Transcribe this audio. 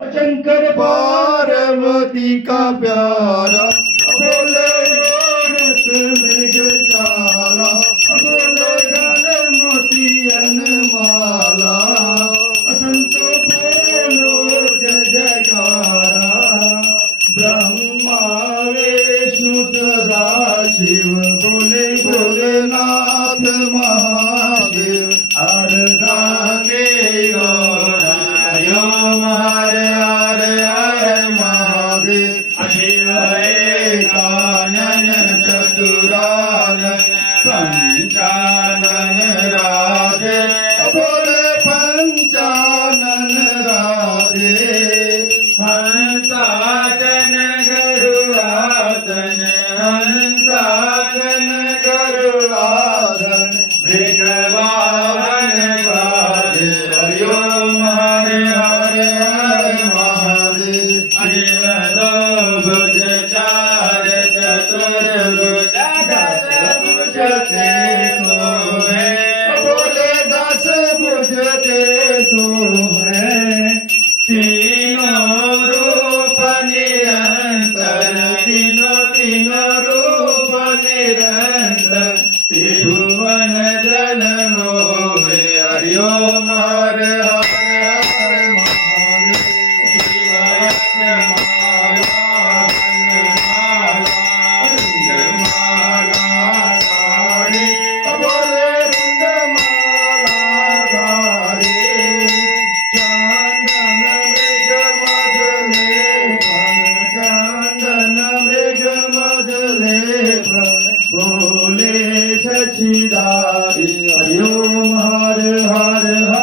शंकर पार्वती का प्यारा बोले रस मृगशाला बोले गले मोतियन माला संतो बोलो जय जयकारा ब्रह्मा विष्णु सदा शिव बोले भोलेनाथ महादेव अर्धांगे गौरायो हरे हरे हरे महादेव शिव एकानन चतुरानन पंचानन राधे बोले पंचानन राधे हंसाचन गरुड़ाचन हंसाचन गरुड़ाचन मृगवाहन गाधे हरि ओम हरे हरे हरे महादेव शिव